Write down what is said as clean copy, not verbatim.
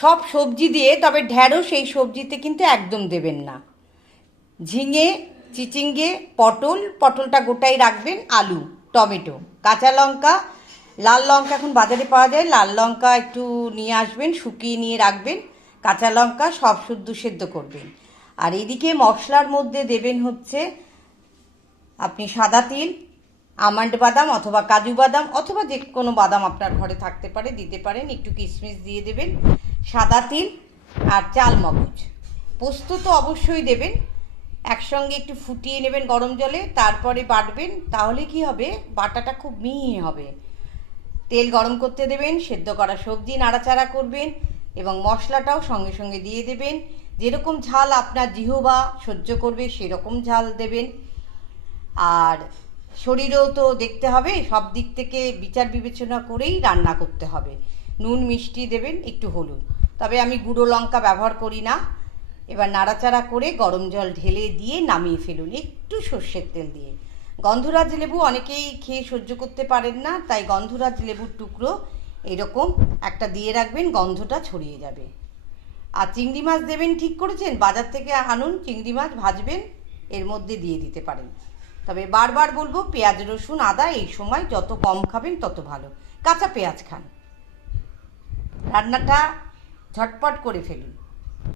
সব সবজি দিয়ে, তবে ঢ্যাঁড়স এই সবজিতে কিন্তু একদম দেবেন না। ঝিঙে, চিচিঙ্গে, পটলটা গোটাই রাখবেন, আলু, টমেটো, কাঁচা লঙ্কা, লাল লঙ্কা এখন বাজারে পাওয়া যায়, লাল লঙ্কা একটু নিয়ে আসবেন, শুকিয়ে নিয়ে রাখবেন, কাঁচা লঙ্কা সব শুদ্ধ সেদ্ধ করবেন। আর এদিকে মশলার মধ্যে দেবেন হচ্ছে আপনি সাদা তিল, আমন্ড বাদাম অথবা কাজু বাদাম অথবা যে কোনো বাদাম আপনার ঘরে থাকতে পারে দিতে পারেন, একটু কিশমিশ দিয়ে দেবেন, সাদা তিল আর চাল মগজ। পোস্ত তো অবশ্যই দেবেন। একসঙ্গে একটু ফুটিয়ে নেবেন গরম জলে, তারপরে বাটবেন। তাহলে কি হবে, বাটাটা খুব মিহি হবে। তেল গরম করতে দেবেন, সেদ্ধ করা সবজি নাড়াচাড়া করবেন এবং মশলাটাও সঙ্গে সঙ্গে দিয়ে দেবেন। যেরকম ঝাল আপনার জিহ্বা সহ্য করবে সেরকম ঝাল দেবেন। আর শরীরেও তো দেখতে হবে, সব দিক থেকে বিচার বিবেচনা করেই রান্না করতে হবে। নুন মিষ্টি দেবেন, একটু হলুদ, তবে আমি গুঁড়ো লঙ্কা ব্যবহার করি না। এবার নাড়াচাড়া করে গরম জল ঢেলে দিয়ে নামিয়ে ফেলুন, একটু সর্ষের তেল দিয়ে। গন্ধরাজ লেবু অনেকেই খেয়ে সহ্য করতে পারেন না, তাই গন্ধরাজ লেবুর টুকরো এরকম একটা দিয়ে রাখবেন, গন্ধটা ছড়িয়ে যাবে। আর চিংড়ি মাছ দেবেন ঠিক করেছেন, বাজার থেকে আনুন চিংড়ি মাছ, ভাজবেন, এর মধ্যে দিয়ে দিতে পারেন। তবে বারবার বলবো, পেঁয়াজ রসুন আদা এই সময় যত কম খাবেন তত ভালো। কাঁচা পেঁয়াজ খান, রান্নাটা ঝটপট করে ফেলুন।